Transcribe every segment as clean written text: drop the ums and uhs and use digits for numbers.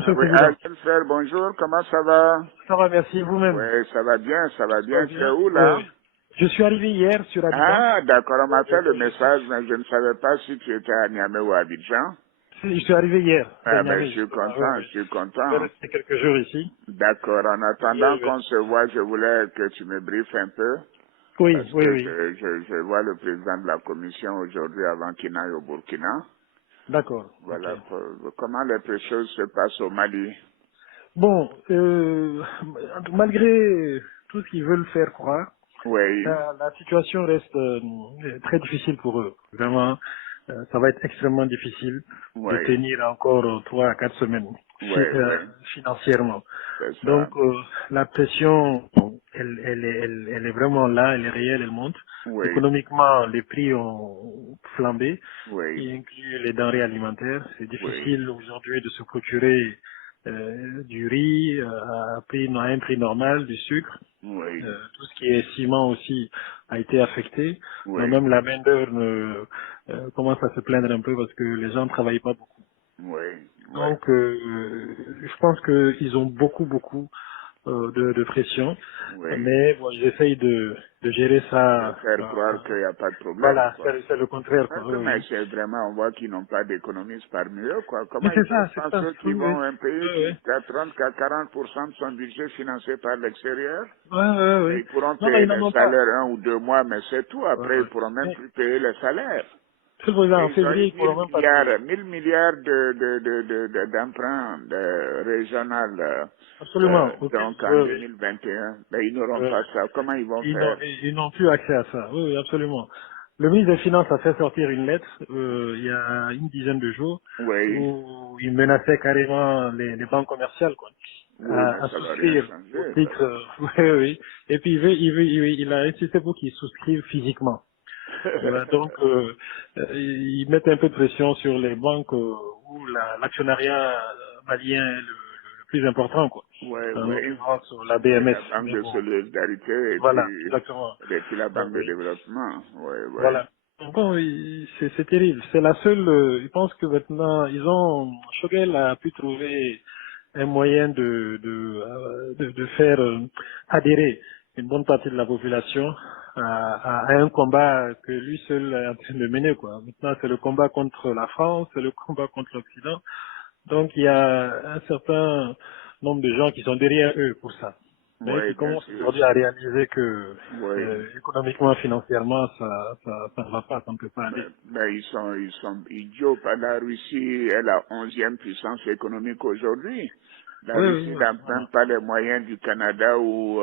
Monsieur le Oui, Président. frère, bonjour, comment ça va? Ça va, merci, vous-même. Oui, ça va bien, ça va Ça va bien. Tu es bien? où Oui, là? oui. Je suis arrivé hier sur Abidjan. Ah, d'accord, on m'a fait le Je suis, message, mais je ne savais pas si tu étais à Niamey ou à Abidjan. je suis arrivé hier, de Ah ben, Niamey, justement. Oui, je oui. suis Je vais content. rester quelques jours ici. D'accord, en attendant Oui, oui. qu'on se voit, je voulais que tu me briefes un peu, Oui, parce oui, que oui. je vois le président de la commission aujourd'hui avant qu'il n'aille au Burkina. D'accord, ok. Voilà, comment les choses se passent au Mali. Bon, malgré tout ce qu'ils veulent faire croire, Oui, la situation reste très difficile pour eux. Vraiment, ça va être extrêmement difficile de oui, tenir encore 3 à 4 semaines oui, oui, financièrement. c'est ça. Donc la pression, elle est vraiment là, elle est réelle, elle monte. Oui, Économiquement, les prix ont flambé, oui, y inclut les denrées alimentaires. C'est oui, difficile aujourd'hui de se procurer du riz à un prix normal, du sucre. oui, Tout ce qui est ciment aussi a été affecté. oui, Même la main-d'œuvre commence à se plaindre un peu parce que les gens ne travaillent pas beaucoup. oui, oui. Donc, je pense qu'ils ont beaucoup de pression, Oui. mais bon, ils essayent de gérer De ça. faire croire qu'il n'y a pas de problème, Voilà, quoi. c'est le contraire, quoi. Oui, Mais oui. c'est vraiment, on voit qu'ils n'ont pas d'économistes parmi eux, quoi. Comment Mais ils peuvent c'est ça. penser Oui, qu'ils oui. vont un pays Oui, qui oui. est à 30 à 40% de son budget financé par l'extérieur? Ouais, ouais, Mais ouais. ils pourront Non, payer ils n'en les ont pas. salaires 1 ou 2 mois, mais c'est tout. Ouais, Après, ils ouais. pourront même Mais, plus payer les salaires. monsieur le président, Et en ils ont février, eu ils ne pourront même pas payer. 1000 milliards d'emprunts régional, Absolument. Ok. donc en Oui, oui. 2021. Mais ils n'auront Ouais. pas ça. Comment ils vont Ils faire? n'ont plus accès à ça. Oui, oui, absolument. Le ministre des Finances a fait sortir une lettre il y a une dizaine de jours Oui, où il menaçait carrément les banques commerciales quoi, oui, mais à ça va rien souscrire au changer. Ça titre. va... Oui, oui. Et puis il a insisté pour qu'ils souscrivent physiquement. Voilà, donc ils mettent un peu de pression sur les banques où l'actionnariat malien est le plus important quoi. Oui, En oui. l'occurrence la Oui, BMS. la Banque Mais de bon, solidarité voilà, exactement. et puis la Banque de Oui. développement. Oui, oui. Voilà. Bon, c'est terrible. C'est la seule. Je pense que maintenant, Choguel a pu trouver un moyen de faire adhérer une bonne partie de la population à un combat que lui seul est en train de mener, quoi. Maintenant, c'est le combat contre la France, c'est le combat contre l'Occident. Donc, il y a un certain nombre de gens qui sont derrière eux pour ça. Mais Oui, qui bien commencent sûr. aujourd'hui à réaliser que Oui. économiquement, financièrement, ça ne va pas, ça ne peut pas aller. Mais ils sont idiots. La Russie est la 11e puissance économique aujourd'hui. La Oui, Russie oui, oui. n'a même Voilà. pas les moyens du Canada ou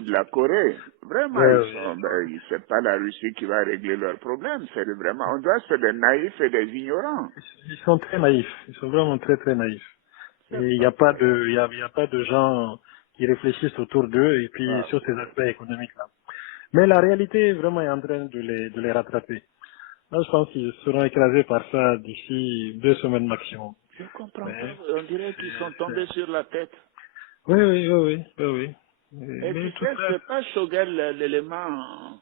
de la Corée. Vraiment, Oui, oui. c'est pas la Russie qui va régler leurs problèmes. C'est vraiment, on doit être des naïfs et des ignorants. Ils sont très naïfs. Ils sont vraiment très naïfs. Et C'est il n'y pas a pas vrai. il y a pas de gens qui réfléchissent autour d'eux et puis Ah, sur ces aspects économiques-là. Mais la réalité vraiment est en train de les rattraper. Là, je pense qu'ils seront écrasés par ça d'ici 2 semaines maximum. je comprends pas. Mais On dirait qu'ils sont tombés sur la tête. oui, oui, oui, oui, oui, oui. Et tu Mais tout sais, ça, c'est pas Shogel l'élément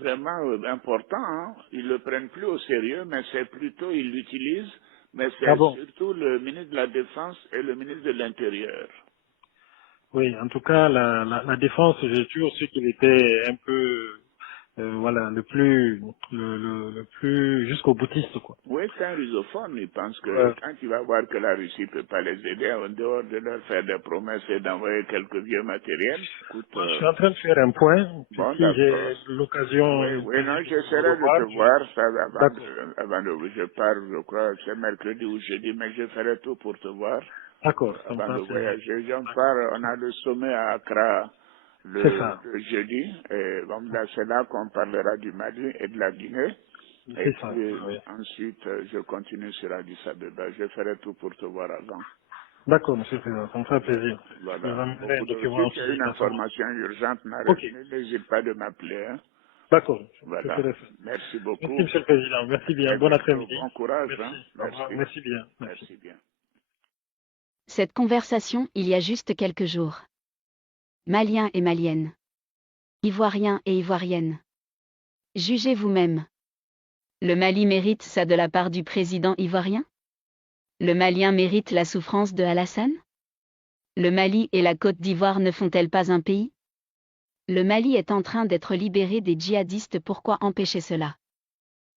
vraiment important. Hein. Ils le prennent plus au sérieux, mais c'est plutôt, ils l'utilisent, mais ah c'est bon. surtout le ministre de la Défense et le ministre de l'Intérieur. Oui, en tout cas, la défense, j'ai toujours su qu'il était un peu, voilà, le plus jusqu'au boutiste, quoi. Oui, c'est un rusophone. Il pense que Ouais. quand il va voir que la Russie ne peut pas les aider, en dehors de leur faire des promesses et d'envoyer quelques vieux matériels, écoute, Moi, je suis en train de faire un point. Puis bon, si d'accord. j'ai l'occasion Oui, oui, non, paisible de vous j'essaierai de te revoir, voir ça d'accord, je pars, je crois, c'est mercredi ou jeudi, mais je ferai tout pour te voir d'accord, ça me avant de fera plaisir. voyager. J'en D'accord. pars, on a le sommet à Accra C'est ça, le jeudi, et bon, là, c'est là qu'on parlera du Mali et de la Guinée. Et c'est ça. puis Oui, oui. ensuite, je continue sur Addis Abeba. Je ferai tout pour te voir avant. D'accord, monsieur le Président, ça me fera Voilà. plaisir. Je vous Voilà. amènerai un Beaucoup de... document Si tu as aussi une à ce moment. information urgente, Ok, n'hésite pas de m'appeler. Hein. d'accord, je Voilà. ferai ça. Merci Merci, beaucoup. monsieur le Président. Merci À bien. très Bon bientôt. après-midi. Bon courage. Merci. Hein. Au revoir. Merci. Merci bien. Merci. Merci bien. Cette conversation il y a juste quelques jours. Maliens et Maliennes. Ivoiriens et Ivoiriennes. Jugez vous-même. Le Mali mérite ça de la part du président ivoirien? Le Malien mérite la souffrance de Alassane? Le Mali et la Côte d'Ivoire ne font-elles pas un pays? Le Mali est en train d'être libéré des djihadistes, pourquoi empêcher cela?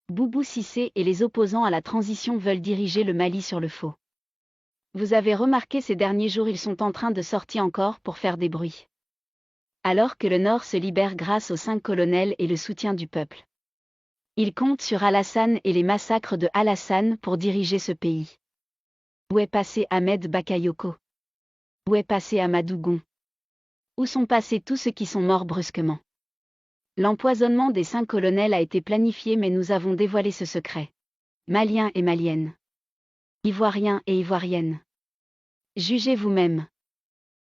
Boubou Cissé et les opposants à la transition veulent diriger le Mali sur le faux. Vous avez remarqué ces derniers jours, ils sont en train de sortir encore pour faire des bruits. Alors que le Nord se libère grâce aux 5 colonels et le soutien du peuple. Ils comptent sur Alassane et les massacres de Alassane pour diriger ce pays. Où est passé Ahmed Bakayoko? Où est passé Amadou Gon? Où sont passés tous ceux qui sont morts brusquement? L'empoisonnement des 5 colonels a été planifié, mais nous avons dévoilé ce secret. Maliens et Maliennes. Ivoiriens et Ivoiriennes. Jugez vous-même.